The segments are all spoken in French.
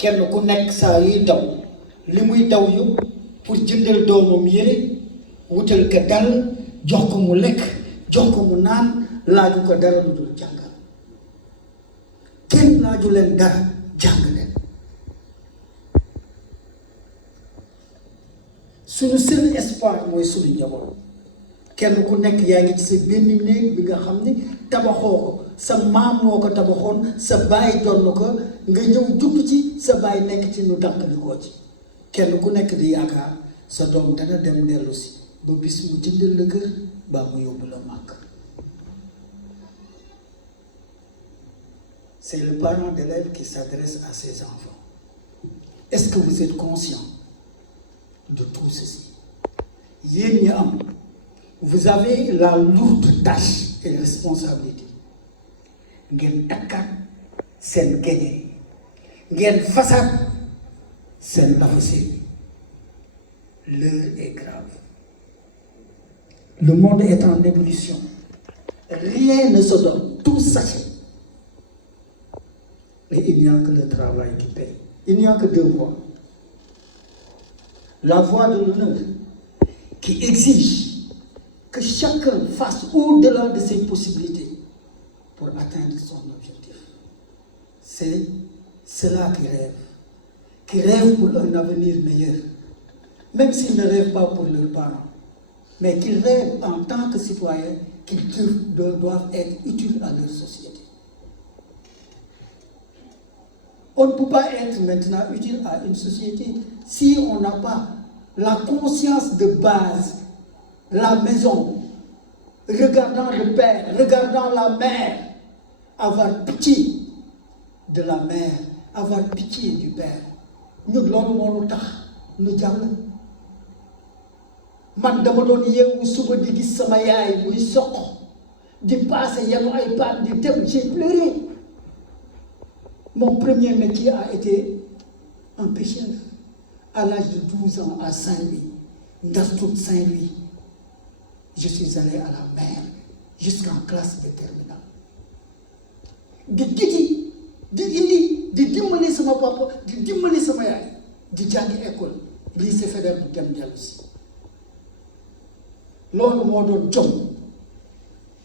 kenn ku nekk saa yuy daw li muy daw yu pour jëndal doomam yére wutal ko dal jox ko mu lekk jox ko mu naan laaju ko dara lu dul jàngal kenn laaju leen dara jàng leen suñu seul espoir mooy suñu njaboot kenn ku nekk yaa ngi ci sa benn néeg bi nga xam ni tabaxoo ko sa maam moo ko tabaxoon sa baay donn ko nga ñëw judd ci sa baay nekk ci nu dànkalikoo ci kenn ku nekk di yaakaar sa doom dana dem dellu si ba bis mu jëndal la kër baa mu yóbbu la màkk. C'est le parent d'élève qui s'adresse à ses enfants. Est-ce que vous êtes conscient de tout ceci? Yéen ñi am vous avez la lourde tâche et responsabilité ngeen takkaat seen geñe ngeen fasaat seen lafasee l'heure est grave. Le monde est en ébullition. Rien ne se donne, tout s'achète. Mais il n'y a que le travail qui paye. Il n'y a que deux voies. La voie de l'honneur qui exige que chacun fasse au-delà de ses possibilités pour atteindre son objectif. C'est ceux-là qui rêvent pour un avenir meilleur, même s'ils ne rêvent pas pour leurs parents, mais qu'ils rêvent en tant que citoyens qu'ils doivent être utiles à leur société. On ne peut pas être maintenant utile à une société si on n'a pas la conscience de base, la maison, regardant le père, regardant la mère, avoir pitié de la mère, avoir pitié du père. Nous l'avons tax nu jàng man dama doon yeewu suba di gis sama yaay muy soq di passé yenu ay paan di dem, j'ai pleuré. Mon premier métier a été un pêcheur à l'âge de 12 ans à Saint-Louis, Ndartout Saint-Louis. Je suis allé à la mer jusqu'en classe de terminale. Di giti di indi di dimbali sama papa di dimbali sama yaay di jàngi école lycée fédéral bu dem dellu si loolu moo doon jom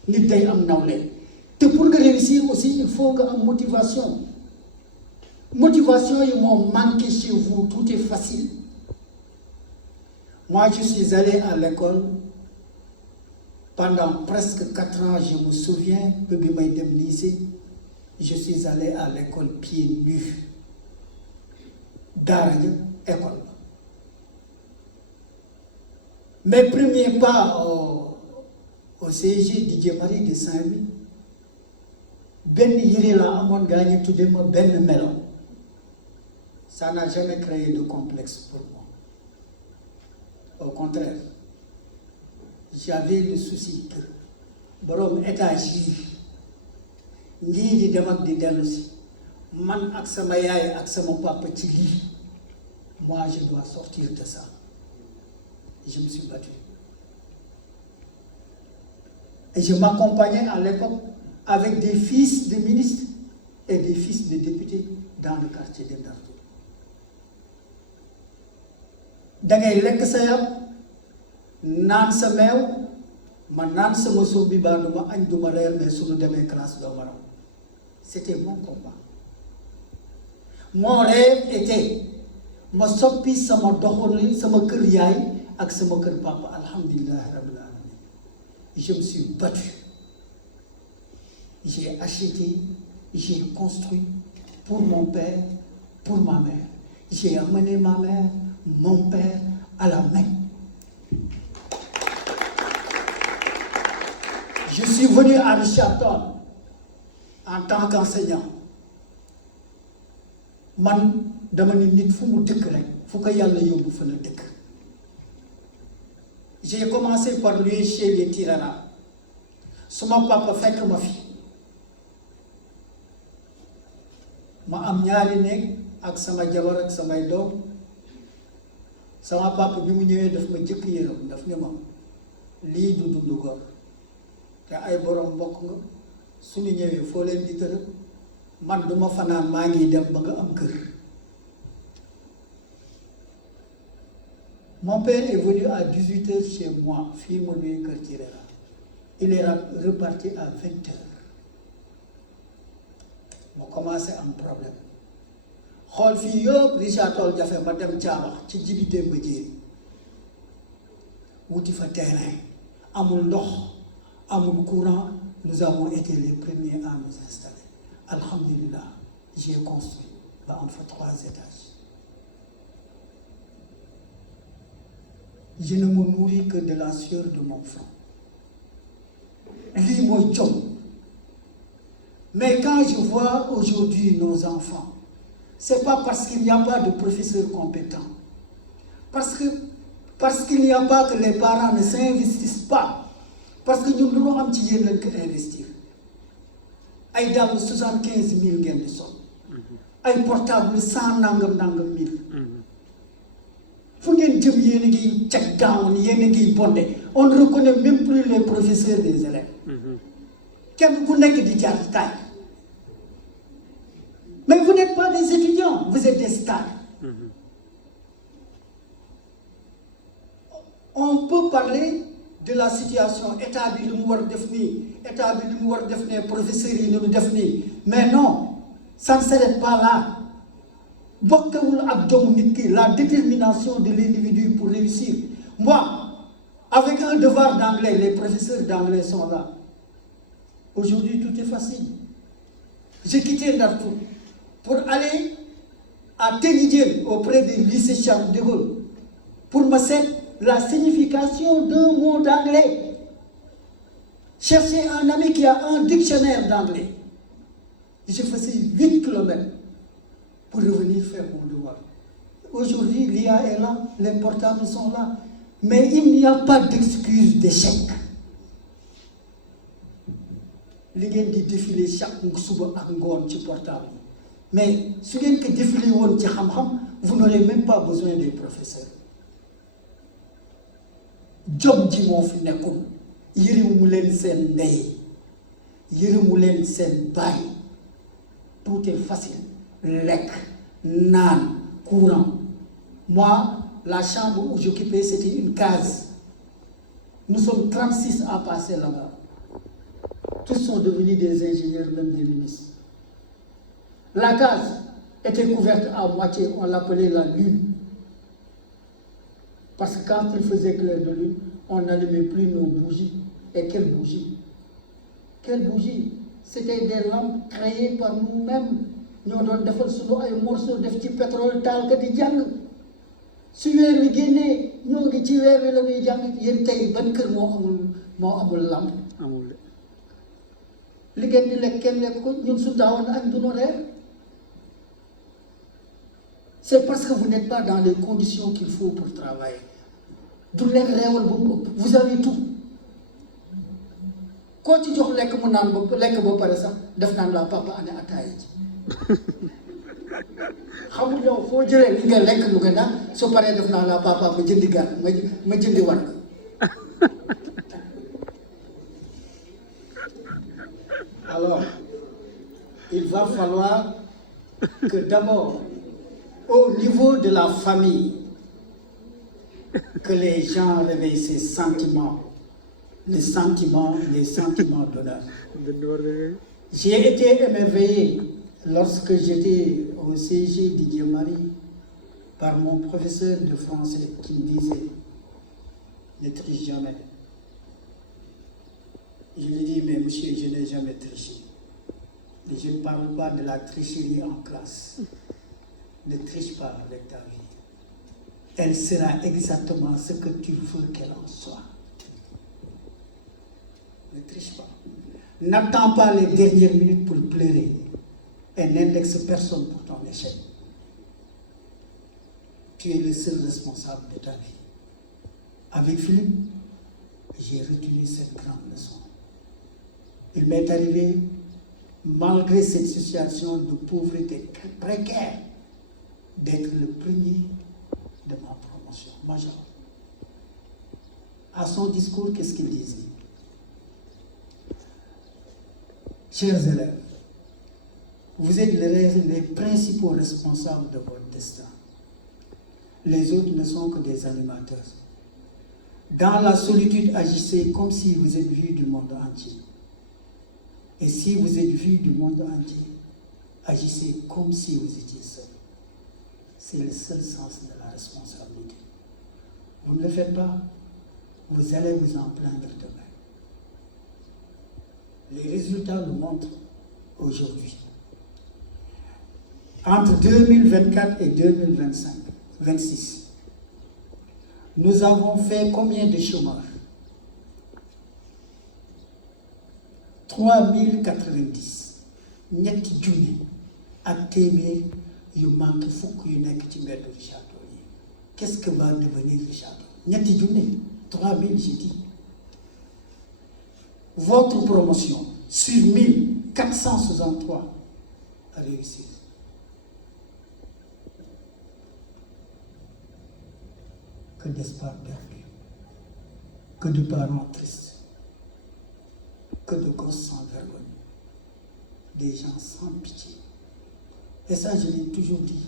nit day am nawle te pour nga réussir aussi il faut nga am motivation yi moo manqué chez vous. Tout est facile. Moi je suis allé à l'école pendant presque 4 ans. Je me souviens que bi may dem lycée je suis allé à l'école pieds nus. Daara ja école ba. Mes premiers pas au CEG Didier Marie de Saint-Louis benn yére la amoon gaa ñi tudde ma benn melo. Ça n'a jamais créé de complexe pour moi. Au contraire, j'avais le souci que borom étage yi lii di dem ak di dellu si man ak sama yaay ak sama papa ci lii moi je dois sortir de ça. Je me suis battu. Et je m'accompagnais à l'époque avec des fils de ministres et des fils de députés dans le quartier de Ndartou. Dangay lekk sa yàpp naan sa meew ma naan sama suuf bi baa duma añ duma reer mais suñu demee classe doo ma raw. C'était mon combat. Mon rêve était ma soppi sama doxalin sama kër yaay ak sama kër papa alhamdulillahi rabbil alamin. Je me suis battu. J'ai acheté, j'ai construit pour mon père, pour ma mère. J'ai amené ma mère, mon père à la Mecque. Je suis venu à Richard-Toll en tant qu'enseignant. Man dama ni nit fu mu dëkk rek fu ko yàlla yóbbu fa la dëkk. J'ai commencé par lui chez les Tirana. Suma papa fekk ma fi. Ma am ñaari néeg ak sama jabar ak samay doom. Sama papa bi mu ñëwee daf ma jëkk yërëm daf ne ma lii du dundu góor te ay borom mbokk nga suñu ñëwee foo leen di tërëb man duma fanaan maa ngi dem ba nga am kër Mon père est venu à 18h chez moi, il est reparti à 20h. Je commencé à un problème. Xool fii yëpp Richard Toll jafe ma dem Thiabax ci Djibi Demba Dièye wuti fa terrain amul ndox amul courant, nous avons été les premiers à nous installer. Alhamdulillah, j'ai construit ba am fa 3 étages. Je ne me nourris que de la sueur de mon front. Lii mooy jom. Mais quand je vois aujourd'hui nos enfants, c'est pas parce qu'il n'y a pas de professeurs compétents, parce qu'il n'y a pas que les parents ne s'investissent pas, parce que nous devons am ci yéen lañ ko investir. Ay dàll 75 000 ngeen di sol, ay portable 100 nangam 1000. Fu ngeen jëm yéen a ngi check down, yéen a ngi bondé. On ne reconnaît même plus les professeurs des élèves. Kenn ku nekk di jaar taay. Mais vous n'êtes pas des étudiants, vous êtes des stars. On peut parler de la situation, état bi lu mu war def nii, état bi lu mu war def ne professeurs yi lu mu def nii, mais non, ça ne s'arrête pas là. Bokkewul ak jom nit ki, la détermination de l'individu pour réussir. Moi, avec un devoir d'anglais, les professeurs d'anglais sont là. Aujourd'hui, tout est facile. J'ai quitté Darfour pour aller à Ténidien auprès du lycée Charles de Gaulle pour me faire la signification d'un mot d'anglais. Chercher un ami qui a un dictionnaire d'anglais. Je faisais 8 kilomètres pour revenir faire mon devoir. Aujourd'hui, l'IA est là, les portables sont là, mais il n'y a pas d'excuse d'échec. Li ngeen di défiler chaque suba ak ngoon ci portable. Mais su ngeen ko défilé woon ci xam-xam, vous n'aurez même pas besoin des professeurs. Jom ji moo fi nekkul, yërëmu leen seen ndey, yërëmu leen seen baay. Tout est facile. Lekk, naan, courant. Moi, la chambre où j'occupais, c'était une case. Nous sommes 36 à passer là-bas. Tous sont devenus des ingénieurs, même des ministres. La case était couverte à moitié, on l'appelait la lune. Parce que quand il faisait clair de lune, on n'allumait plus nos bougies. Et quelles bougies? Quelles bougies? C'était des lampes créées par nous-mêmes. Nous avons fait un morceau de petit pétrole tal que di jàng. Su weer wi génnee ñoo ngi ci weer wi la ñuy jàng. Yéen tey ban kër moo amul lampe. Li ngeen di lekk kenn lekk ko ñun su daawoon añ du ñu reer. C'est parce que vous n'êtes pas dans les conditions qu'il faut pour travailler. Du leen reewal ba mu ëpp, vous avez tout. Koo ci jox lekk mu naan ba lekk ba pare sax def naan la papa ane ataaya ji. Xamul yow foo jëlee li nga lekk lu nga naan soo paree def naan la papa ma jëndi gar ma jëndi war. Alors, il va falloir que d'abord, au niveau de la famille, que les gens réveillent ces sentiments, les sentiments d'honneur. J'ai été émerveillé lorsque j'étais au CG Didier Marie par mon professeur de français qui me disait « Ne triche jamais ». Je lui dis, mais monsieur, je n'ai jamais triché. Mais je ne parle pas de la tricherie en classe. Ne triche pas avec ta vie. Elle sera exactement ce que tu veux qu'elle en soit. Ne triche pas. N'attends pas les dernières minutes pour pleurer. Et n'indexe personne pour ton échec. Tu es le seul responsable de ta vie. Avec Philippe, j'ai retenu cette grande leçon. Il m'est arrivé, malgré cette situation de pauvreté précaire, d'être le premier de ma promotion majeure. À son discours, qu'est-ce qu'il disait? Chers élèves, vous êtes les principaux responsables de votre destin. Les autres ne sont que des animateurs. Dans la solitude, agissez comme si vous êtes vu du monde entier. Et si vous êtes vu du monde entier, agissez comme si vous étiez seul. C'est le seul sens de la responsabilité. Vous ne le faites pas, vous allez vous en plaindre demain. Les résultats le montrent aujourd'hui. Entre 2024 et 2026, nous avons fait combien de chômeurs? 3090. ñetti junni ak téeméer yu manque fukk yu nekk ci mbeddu château yi. Qu'est-ce que va devenir le château? ñetti junni, 3000 j'ai dit. Votre promotion sur 1463 a réussi. Que d'espoir perdu, que de parents tristes, que de gosses sans vergogne, des gens sans pitié. Et ça, je l'ai toujours dit.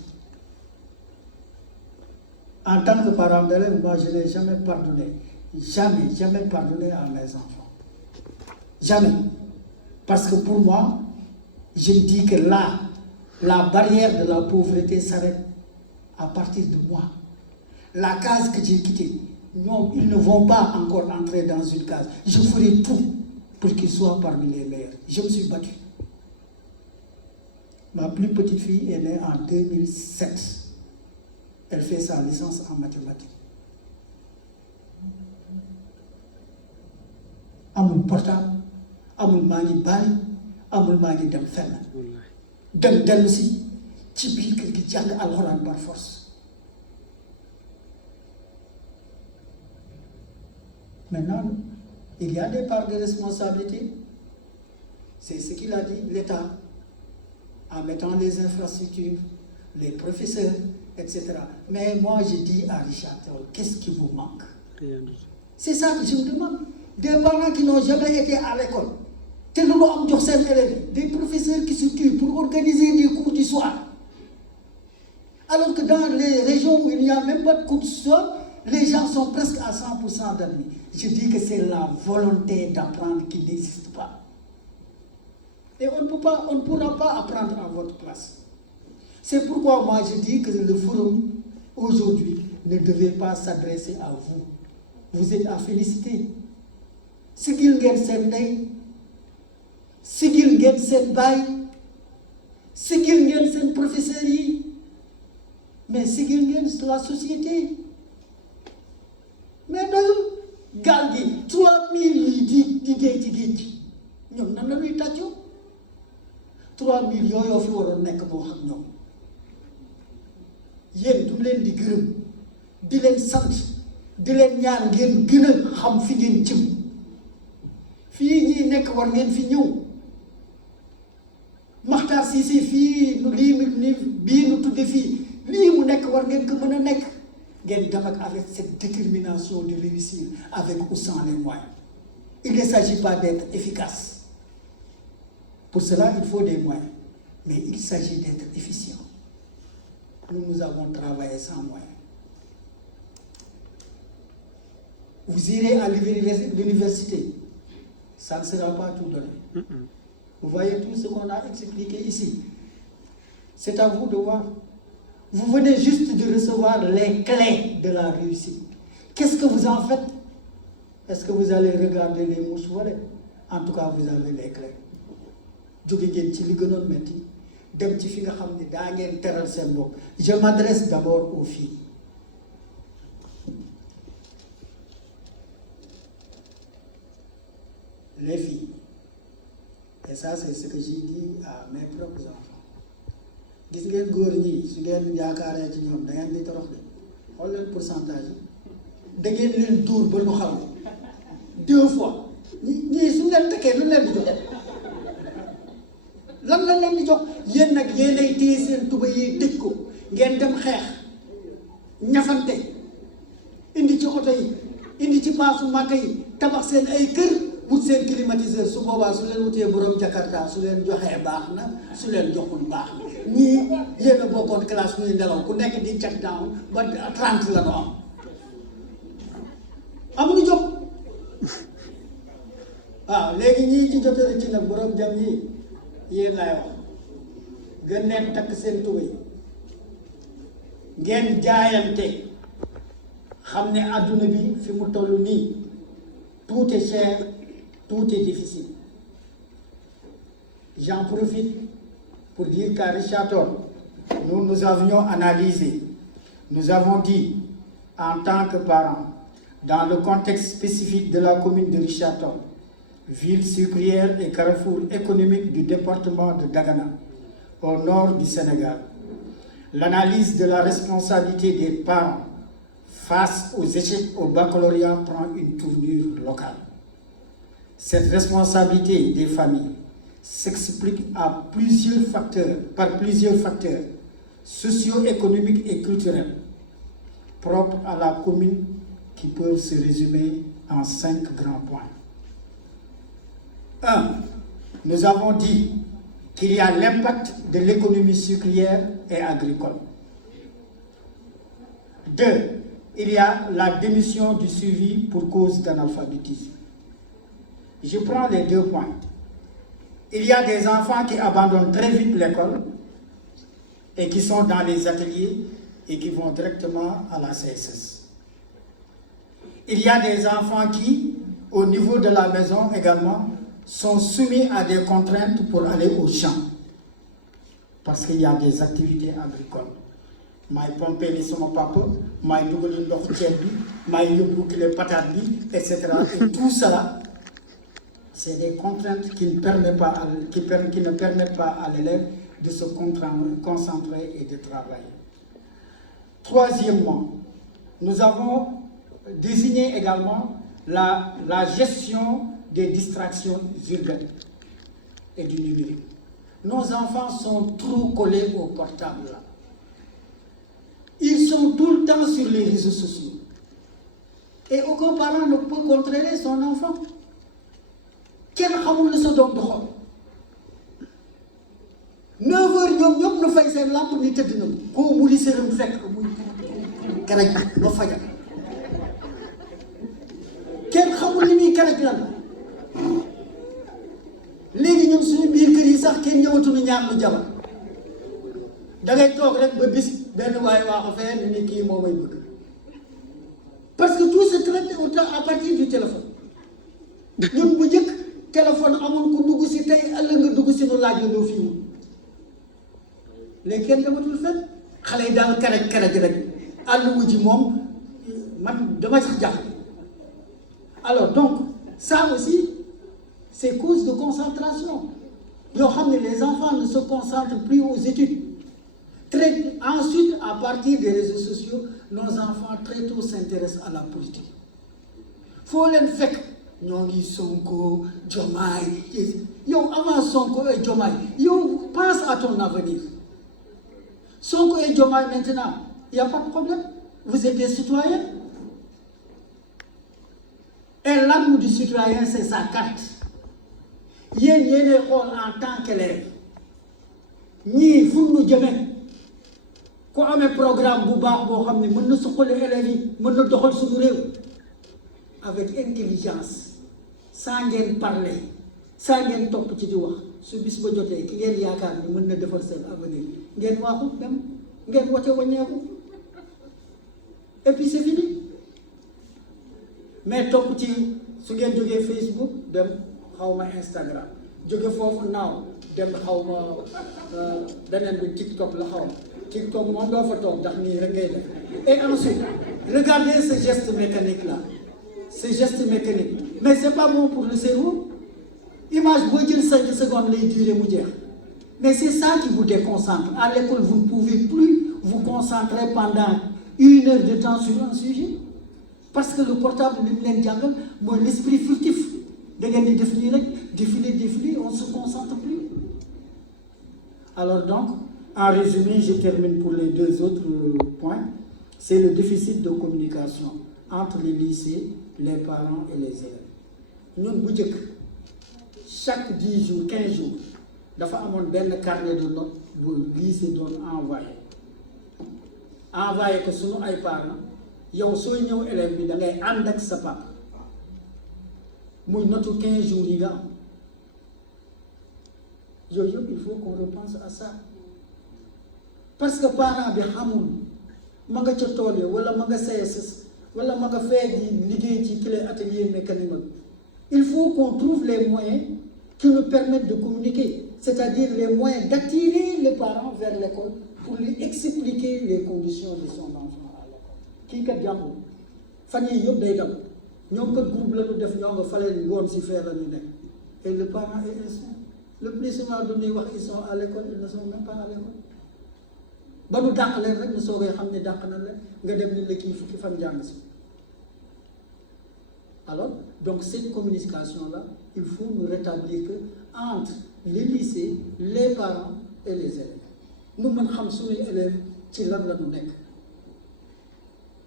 En tant que parent d'élève, moi, je n'ai jamais pardonné. Jamais pardonné à mes enfants. Jamais. Parce que pour moi, je me dis que là, la barrière de la pauvreté s'arrête à partir de moi. La case que j'ai quittée, non, ils ne vont pas encore entrer dans une case. Je ferai tout pour qu'ils soient parmi les meilleurs. Je me suis battu. Ma plus petite fille est née en 2007. Elle fait sa licence en mathématiques. Amul portable, amul maa ngi bàyyi, amul maa ngi dem fenn. Dem dellu si ci biir kër gi jàng alxuraan par force. Maintenant, il y a des parts de responsabilité. C'est ce qu'il a dit, l'État, en mettant les infrastructures, les professeurs, etc. Mais moi, je dis à Richard, qu'est-ce qui vous manque? C'est ça que je me demande. Des parents qui n'ont jamais été à l'école, des professeurs qui se tuent pour organiser des cours du soir. Alors que dans les régions où il n'y a même pas de cours du soir, les gens sont presque à 100% d'admis. Je dis que c'est la volonté d'apprendre qui n'existe pas. Et on ne pourra pas apprendre à votre place. C'est pourquoi moi je dis que le forum aujourd'hui ne devait pas s'adresser à vous. Vous êtes à féliciter. Sigil ngeen seen ndey, sigil ngeen seen baay, sigil ngeen seen professeurs yi, mais sigil ngeen la société. Mais doyul gaal gi 3000 yi di géej ci géej gi ñoom nan la ñuy tàccoo 3000 yooyu fi waroon nekk moo xam ñoom yéen du leen di gërëm di leen sant di leen ñaan ngeen gën a xam fi ngeen jëm fii ñii nekk war ngeen fi ñëw Makhtar Cissé fii bii nu tudde fii lii mu nekk war ngeen ko mën a nekk ngeen dem ak avec cette détermination de réussir avec ou sans les moyens. Il ne s'agit pas d'être efficace. Pour cela, il faut des moyens. Mais il s'agit d'être efficient. Nous avons travaillé sans moyens. Vous irez à l'université. Ça ne sera pas tout donné. Vous voyez tout ce qu'on a expliqué ici. C'est à vous de voir. Vous venez juste de recevoir les clés de la réussite. Qu'est-ce que vous en faites? Est-ce que vous allez regarder les mouches voler? En tout cas, vous avez les clés. Je m'adresse d'abord aux filles. Les filles. Et ça, c'est ce que j'ai dit à mes propres enfants. Gis ngeen góor ñi su ngeen yaakaaree ci ñoom da ngeen di torox de xool leen pourcentage da ngeen leen dóor ba nu xam 2 fois ñii su ngeen tekkee lu leen di jox lan la leen di jox yéen nag yéenay téye seen tuba yi tëj ko ngeen dem xeex ñafante indi ci oto yi indi ci paasu màkk yi tabax seen ay kër wut seen climatiseur su boobaa su leen wutee borom Jakarta su leen joxee baax na su leen joxul baax na ñii yéen a bokkoon classe muy nelaw ku nekk di check down ba 30 la ñu amuñu jóg waaw léegi ñii ci jotee ci nag borom jam yi yéen laay wax gën leen takk seen tubéy ngeen jaayante xam ne adduna bi fi mu toll nii tout est cher, tout est difficile. J'en profite pour dire qu'à Richard-Toll, nous avions analysé, nous avons dit en tant que parents, dans le contexte spécifique de la commune de Richard-Toll, ville sucrière et carrefour économique du département de Dagana, au nord du Sénégal, l'analyse de la responsabilité des parents face aux échecs au baccalauréat prend une tournure locale. Cette responsabilité des familles s'explique par plusieurs facteurs socio-économiques et culturels propres à la commune qui peuvent se résumer en 5 grands points. 1. Nous avons dit qu'il y a l'impact de l'économie sucrière et agricole. 2. Il y a la démission du suivi pour cause d'analphabétisme. Je prends les 2 points. Il y a des enfants qui abandonnent très vite l'école et qui sont dans les ateliers et qui vont directement à la CSS. Il y a des enfants qui, au niveau de la maison également, sont soumis à des contraintes pour aller au champ parce qu'il y a des activités agricoles. Maay pompé ni sama papa maay dugali ndox ceeb bi maay yóbbu kile patate bi etc. Et tout ça c'est des contraintes qui ne permettent pas à l'élève de se concentrer et de travailler. Troisièmement, nous avons désigné également la gestion des distractions urbaines et du numérique. Nos enfants sont trop collés au portable là. Ils sont tout le temps sur les réseaux sociaux. Et aucun parent ne peut contrôler son enfant. Quel xamul la sa doom di xool 9 heures ñoom ñëpp nu fay seen lampe ni tëdd na ko mu di sërëm fekk muy karaj ba fajar kenn xamul li muy karaj lan léegi ñun suñu biir kër yi sax kenn ñëwatuñu ñaan lu jabar da ngay toog rek ba bis benn waay waaxu fee ni kii moo may bëgg parce que tout se traite à partir du téléphone ñun bu njëkk téléphone amul ku dugg si tey ëllëg nga dugg si nu laaj la doo fii mu léegi kenn dematul fenn xale yi daal karaj rek àll wu ji moom man dama sax jàpp. Alors donc ça aussi c'est cause de concentration yoo xam ne les enfants ne se concentrent plus aux études. Ensuite, à partir des réseaux sociaux, nos enfants très tôt s'intéressent à la politique. Faut leen fekk ñoo ngi Sonko Diomaye yow avant Sonko et Diomaye yow pense à ton avenir. Sonko et Diomaye maintenant, il n'y a pas de problème. Vous êtes des citoyens. Et l'arme du citoyen, c'est sa carte. Yéen xool en tant qu'élève ñii fu ñu jëmee ku amee programme bu baax boo xam ne mën na suqali élèves yi mën na doxal suñu réew avec intelligence sans ngeen parler sans ngeen topp ci di wax su bis ba jotee ki ngeen yaakaar ni mën na defar seen avenir ngeen waxu dem ngeen wote wàññeeku et puis c'est fini mais topp ci su ngeen jógee Facebook dem xawma Instagram jóge foofu naaw dem xawma beneen bi TikTok la xawma TikTok moom doo fa toog ndax nii rek ngay def. Et ensuite regardez ce geste mécanique là mais c'est pas bon pour le cerveau. Image boo jël 5 secondes lay durer mu jeex mais c'est ça qui vous déconcentre. À l'école vous ne pouvez plus vous concentrer pendant 1 heure de temps sur un sujet parce que le portable li mu leen jàngal mooy l'esprit furtif. Da ngeen di def nii rek défiler on se concentre plus. Alors donc en résumé, je termine pour les 2 autres points. C'est le déficit de communication entre les lycées, les parents et les élèves. ñun bu njëkk chaque 10 jours 15 jours dafa amoon benn carnet de notes bu lycée doon envoyé ko sunu ay parents yow sooy ñëw élève bi da ngay ànd ak sa papa muy notu 15 jours yi nga am yooyu yëpp il faut qu'on repense à ça parce que parent bi xamul ma nga ca tool ya wala ma nga CSS wala ma nga fee di liggéey ci clé atelier mécanique. Il faut qu'on trouve les moyens qui nous permettent de communiquer, c'est-à-dire les moyens d'attirer les parents vers l'école pour lui expliquer les conditions de son enfant à l'école. Kii kat jàngul fan yii yëpp day dem ñoom kat groupe la ñu def ñoo nga fale ngoon si fee la ñu nekk et le parent est instruit. Le plus souvent dañuy wax ils sont à l'école, ils ne sont même pas à l'école. ba nu dàq leen rek ñu soogay xam ne dàq na leen nga dem ni la kii fukki fan jàng si. Alors, donc cette communication-là, il faut nous rétablir que entre les lycées, les parents et les élèves. Nous savons que les élèves, c'est là où nous sommes.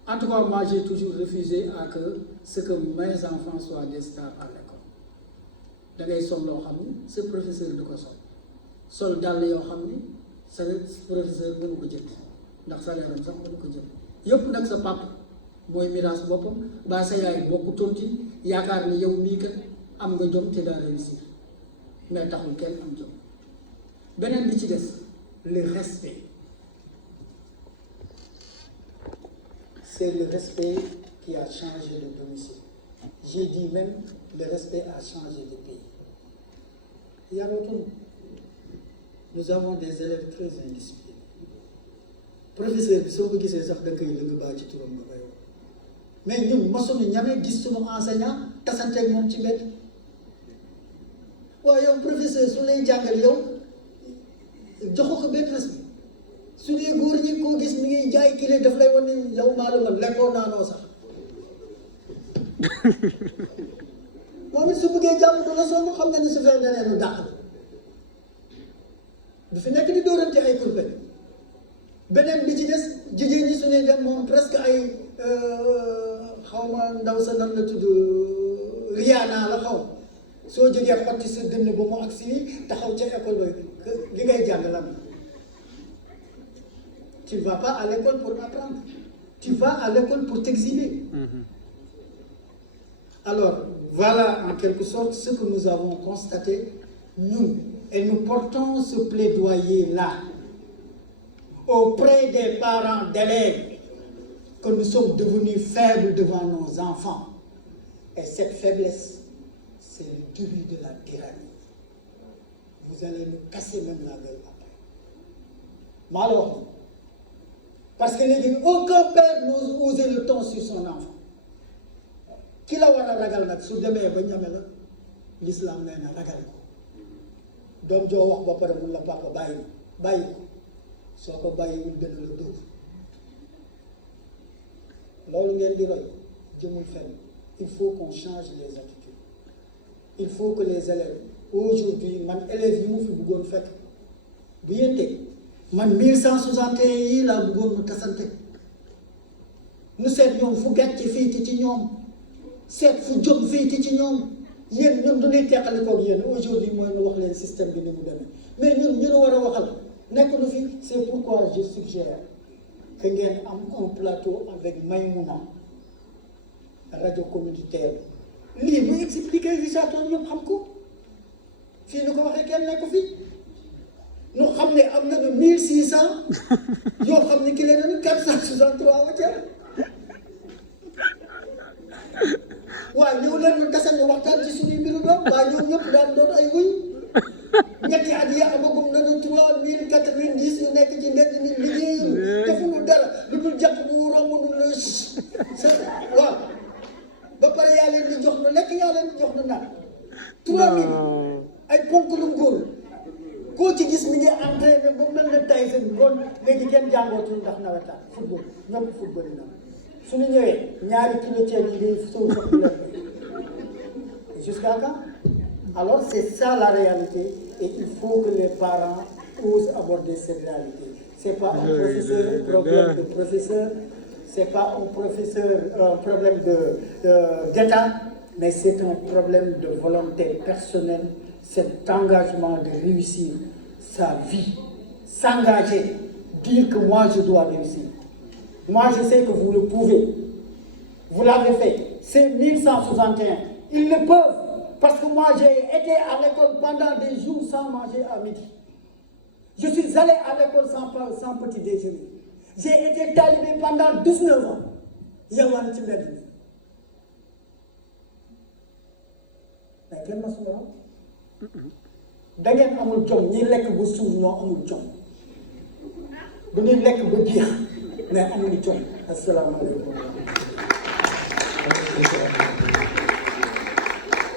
En tout cas, moi j'ai toujours refusé à ce que mes enfants soient des stars à l'école. Da ngay sol loo xam ni sa professeur du ko sol dàll yoo xam ni sa professeur mënu ko jënd ndax salaire am sax mënu ko jënd yëpp nag sa papa mooy miraas boppam ba sa yaay bokk tonti yaakaar ni yow mii kat am nga jom te daa réussir mais taxul kenn am jom beneen bi ci des le respect. C'est le respect qui a changé de domicile. J'ai dit même le respect a changé de pays. Il y a longtemps, nous avons des élèves très indisciplinés. Professeur bi soo ko gisee sax da nga koy lëng baa ci turam nga koy wax mais ñun mosuñu ñamee gis suñu enseignant tasanteeg moom ci mbedd waaw yow professeur su lay jàngal yow joxo ko benn respect su dee góor ñi koo gis mi ngi jaay kile daf lay wan ni yow maa la man lekkoo naanoo sax moom it su bëggee jàmm du la soo ko xam nga ni su fee leneen lu dàq du fi nekk di dóorante ay kurpe beneen bi ci des jigéen ñi su ñuy dem moom presque ay xaw ma ndaw sa nan la tudd Rihanna la xaw soo jógee xotti sa dënn ba mu agsi nii taxaw ca école ba li ngay jàng lan tu ne vas pas à l'école pour apprendre tu vas à l'école pour t'exiler. Alors voilà en quelque sorte ce que nous avons constaté nous et nous portons ce plaidoyer là auprès des parents d'élèves que nous sommes devenus faibles devant nos enfants. Et cette faiblesse, c'est le début de la tyrannie. Vous allez nous casser même la gueule après. Malheureusement. Parce que léegi aucun père n'ose oser le ton sur son enfant. Ki la war a ragal nag su demee ba ñame la l'islam nee na ragal ko doom joo wax ba pare mun la papa bàyyi ko soo ko bàyyiwul dëgg la dóor loolu ngeen di roy jëmul fenn. Il faut qu'on change les attitudes. Il faut que les élèves aujourd'hui man élèves yi mu fi bëggoon fekk bu yente man 1161 yi laa bëggoon mu tasante nu seet ñoom fu gàcce fiiti ci ñoom seet fu jom fiiti ci ñoom yéen ñun du ñuy teqalikoog yéen aujourd'hui mooy nu wax leen système bi ni mu demee mais ñun ñu war a waxal nekk nu fi. C'est pourquoi je suggère que ngeen am un plateau avec Maïmouna radio communautaire lii muy expliquer Richard Toll ñoom xam ko fii nu ko waxee kenn nekk fii ñu xam ne am nañu 1600 yoo xam ne ki leen nañu 463 wacca waaw ñëw leen ñu tasal ñu waxtaan ci suñuy mbiru doom waaye ñoom ñëpp daan doon ay wuy ñetti at yi amagum nañu 3090 yu nekk ci mbedd mi liggéeyul defuñu dara lu dul jàpp bu romb nu la waaw ba pare yaa leen di jox nu lekk yaa leen di jox nu naan 3000 ay ponk lu góor koo ci gis mi ngi entraîné ba mel ne tay seen bon léegi kenn jàngootul ndax nawetaan football ñëpp football yi na suñu ñëwee ñaari kilo ceeb yi ngay sow sax bu lekk jusqu'à quand? Alors c'est ça la réalité et il faut que les parents osent aborder cette réalité. C'est pas un professeur, problème de professeur, c'est pas un professeur, un problème d'État, mais c'est un problème de volonté personnelle, cet engagement de réussir sa vie, s'engager, dire que moi je dois réussir. Moi je sais que vous le pouvez, vous l'avez fait, c'est 1161, ils le peuvent, parce que moi j'ai été à l'école pendant des jours sans manger à midi. Je suis allé à l'école sans petit déjeuner. J'ai été talibé pendant 19 ans. Yalwaan ci mbedd mi. Mais kenn masu nga da ngeen amul jom ñi lekk ba suur ñoo amul jom. dañuy lekk ba jeex mais amuñu jom. Asalaamaaleykum.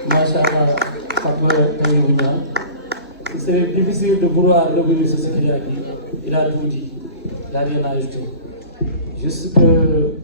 Macha Allah, Papa Tahirou Niang. C'est difficile de vouloir revenir sur ce qu'il a dit. Il a tout dit. Il n'a rien à ajouter. Juste que